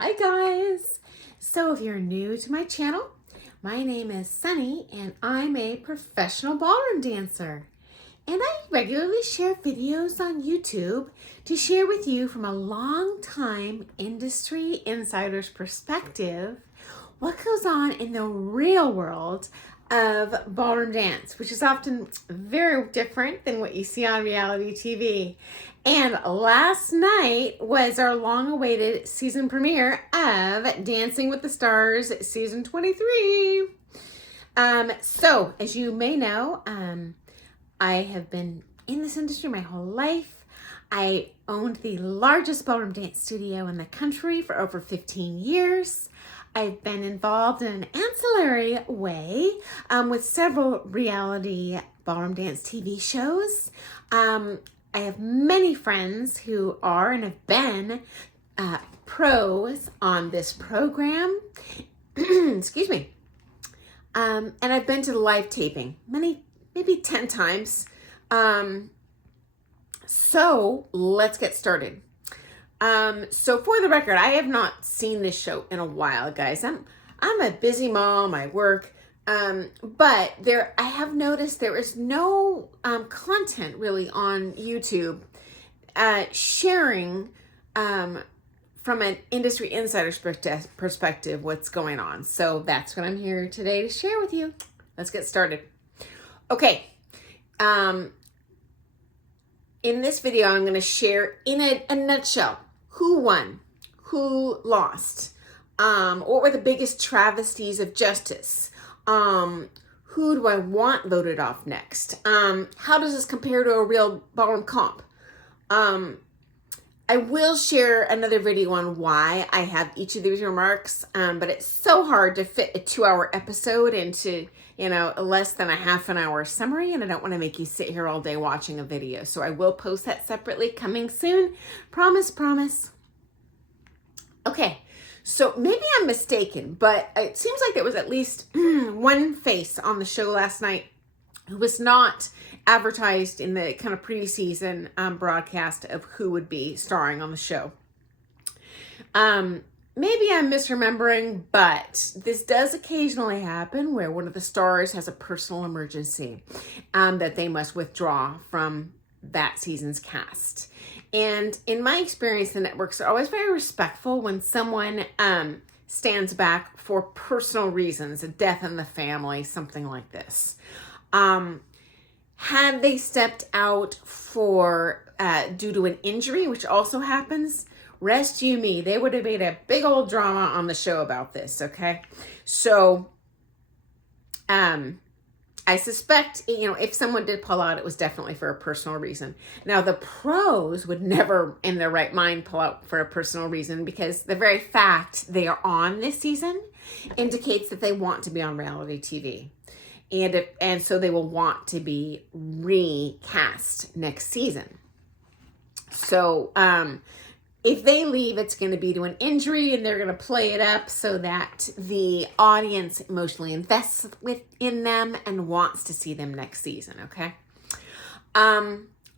Hi guys! So if you're new to my channel, my name is Sunny and I'm a professional ballroom dancer. And I regularly share videos on YouTube to share with you from a long time industry insider's perspective what goes on in the real world of ballroom dance, which is often very different than what you see on reality TV. And last night was our long-awaited season premiere of Dancing with the Stars season 23. So as you may know, I have been in this industry my whole life. I owned the largest ballroom dance studio in the country for over 15 years. I've been involved in an ancillary way with several reality ballroom dance TV shows. I have many friends who are and have been pros on this program. Excuse me. And I've been to the live taping maybe 10 times. So let's get started. So for the record, I have not seen this show in a while, guys. I'm a busy mom, I work, but I have noticed there is no content really on YouTube sharing from an industry insider's perspective what's going on. So that's what I'm here today to share with you. Let's get started. Okay. In this video, I'm going to share in a nutshell who won, who lost, what were the biggest travesties of justice, who do I want voted off next, how does this compare to a real ballroom comp. I will share another video on why I have each of these remarks, but it's so hard to fit a 2-hour episode into, less than a half an hour summary, and I don't want to make you sit here all day watching a video. So I will post that separately, coming soon. Promise, promise. Okay, so maybe I'm mistaken, but it seems like there was at least one face on the show last night who was not advertised in the kind of pre-season broadcast of who would be starring on the show. Maybe I'm misremembering, but this does occasionally happen where one of the stars has a personal emergency that they must withdraw from that season's cast. And in my experience, the networks are always very respectful when someone stands back for personal reasons, a death in the family, something like this. Had they stepped out for due to an injury, which also happens, rest you me, they would have made a big old drama on the show about this, okay? So, I suspect, if someone did pull out, it was definitely for a personal reason. Now, the pros would never in their right mind pull out for a personal reason because the very fact they are on this season indicates that they want to be on reality TV. And so they will want to be recast next season. So, if they leave, it's going to be to an injury, and they're going to play it up so that the audience emotionally invests in them and wants to see them next season, okay?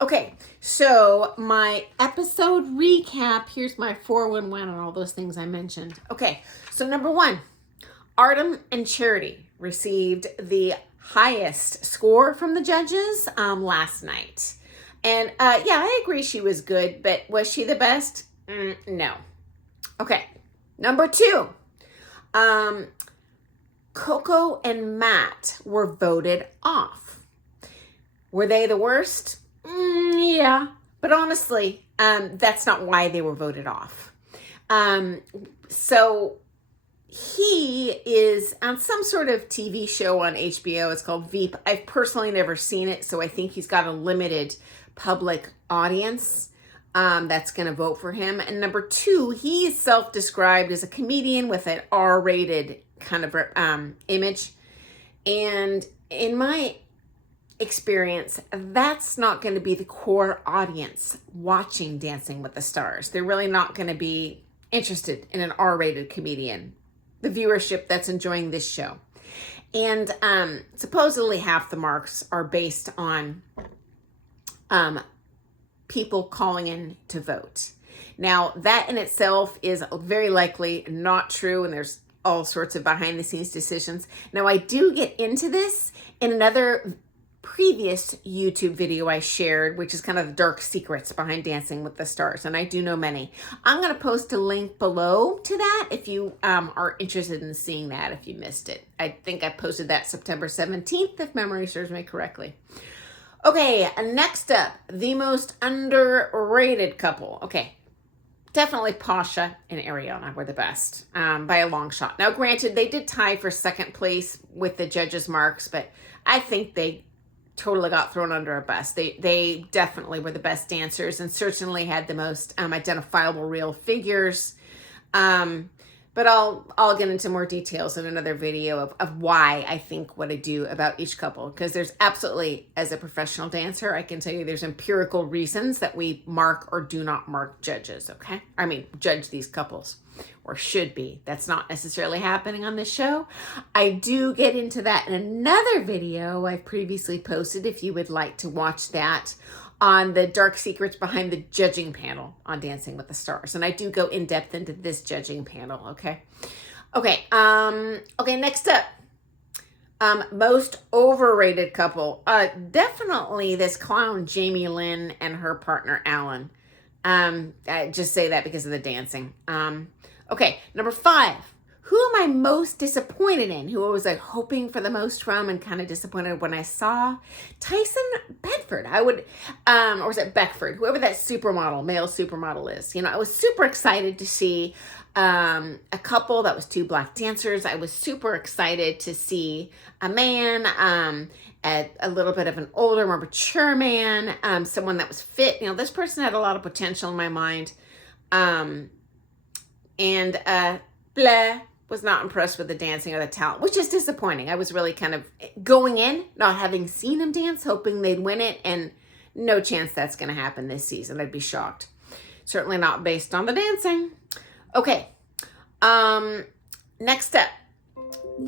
Okay, so my episode recap, here's my 411 and all those things I mentioned. Okay, so number 1, Artem and Charity received the highest score from the judges last night. And yeah, I agree she was good, but was she the best? No. Okay. Number 2, Coco and Matt were voted off. Were they the worst? Yeah. But honestly, that's not why they were voted off. So he is on some sort of TV show on HBO. It's called Veep. I've personally never seen it, so I think he's got a limited public audience that's going to vote for him. And number 2, he is self-described as a comedian with an R-rated kind of image. And in my experience, that's not going to be the core audience watching Dancing with the Stars. They're really not going to be interested in an R-rated comedian, the viewership that's enjoying this show. And supposedly half the marks are based on people calling in to vote. Now, that in itself is very likely not true, and there's all sorts of behind the scenes decisions. Now, I do get into this in another previous YouTube video I shared, which is kind of the dark secrets behind Dancing with the Stars, and I do know many. I'm going to post a link below to that if you are interested in seeing that, if you missed it. I think I posted that September 17th, if memory serves me correctly. Okay, next up, the most underrated couple. Okay, definitely Pasha and Ariana were the best by a long shot. Now, granted, they did tie for second place with the judges' marks, but I think they totally got thrown under a bus. They definitely were the best dancers and certainly had the most identifiable real figures. But I'll get into more details in another video of why I think what I do about each couple, because there's absolutely, as a professional dancer, I can tell you there's empirical reasons that we mark or do not mark judges, okay? I mean, judge these couples, or should be. That's not necessarily happening on this show. I do get into that in another video I've previously posted if you would like to watch that, on the dark secrets behind the judging panel on Dancing with the Stars. And I do go in depth into this judging panel, okay? Okay, next up. Most overrated couple. Definitely this clown, Jamie Lynn, and her partner, Alan. I just say that because of the dancing. Okay, number 5. Who am I most disappointed in? Who was I hoping for the most from and kind of disappointed when I saw? Tyson Bedford. I would, or was it Beckford? Whoever that supermodel, male supermodel is. You know, I was super excited to see a couple that was 2 black dancers. I was super excited to see a man, a little bit of an older, more mature man, someone that was fit. You know, this person had a lot of potential in my mind. Was not impressed with the dancing or the talent, which is disappointing. I was really kind of going in, not having seen him dance, hoping they'd win it, and no chance that's going to happen this season. I'd be shocked. Certainly not based on the dancing. Okay, next up.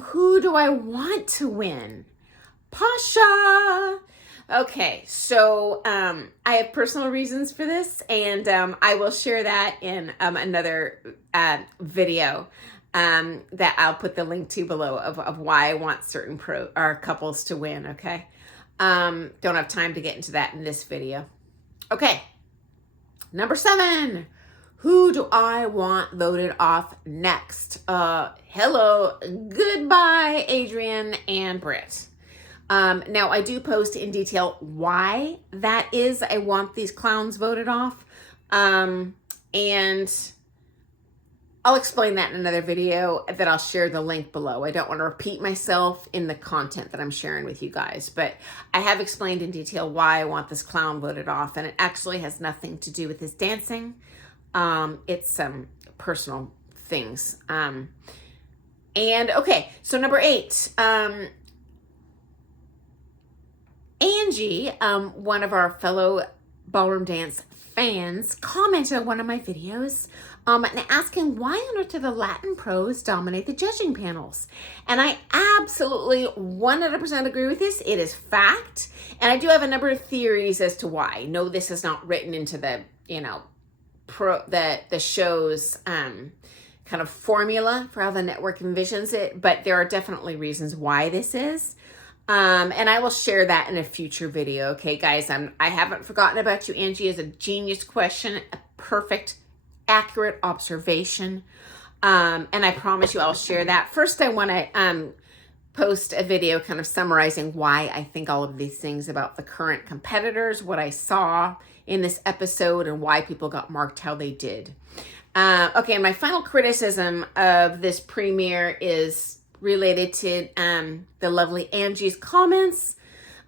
Who do I want to win? Pasha! Okay, so I have personal reasons for this, and I will share that in another video that I'll put the link to below of why I want certain couples to win, okay? Don't have time to get into that in this video. Okay, number 7. Who do I want voted off next? Hello, goodbye, Adrian and Britt. Now, I do post in detail why that is. I want these clowns voted off. And I'll explain that in another video that I'll share the link below. I don't want to repeat myself in the content that I'm sharing with you guys, but I have explained in detail why I want this clown voted off, and it actually has nothing to do with his dancing. It's some personal things. And okay, so number 8, Angie, one of our fellow ballroom dance fans, commented on one of my videos and asking why on earth do the Latin pros dominate the judging panels? And I absolutely 100% agree with this. It is fact. And I do have a number of theories as to why. No, this is not written into the, you know, the show's kind of formula for how the network envisions it, but there are definitely reasons why this is. And I will share that in a future video. Okay, guys, I haven't forgotten about you. Angie is a genius question, a perfect, accurate observation. And I promise you I'll share that. First, I want to post a video kind of summarizing why I think all of these things about the current competitors, what I saw in this episode, and why people got marked how they did. Okay, and my final criticism of this premiere is related to the lovely Angie's comments.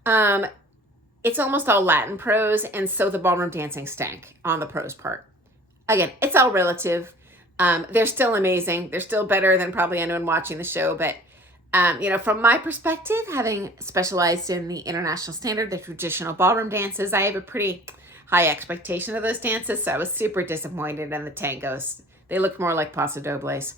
It's almost all Latin pros, and so the ballroom dancing stank on the pros part. Again, it's all relative. They're still amazing. They're still better than probably anyone watching the show, but you know, from my perspective, having specialized in the international standard, the traditional ballroom dances, I have a pretty high expectation of those dances, so I was super disappointed in the tangos. They looked more like paso dobles.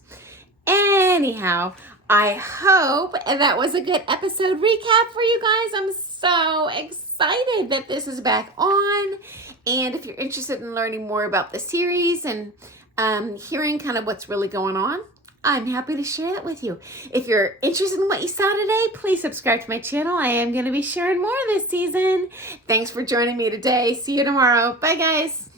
Anyhow, I hope that was a good episode recap for you guys. I'm so excited that this is back on. And if you're interested in learning more about the series and hearing kind of what's really going on, I'm happy to share that with you. If you're interested in what you saw today, please subscribe to my channel. I am going to be sharing more this season. Thanks for joining me today. See you tomorrow. Bye, guys.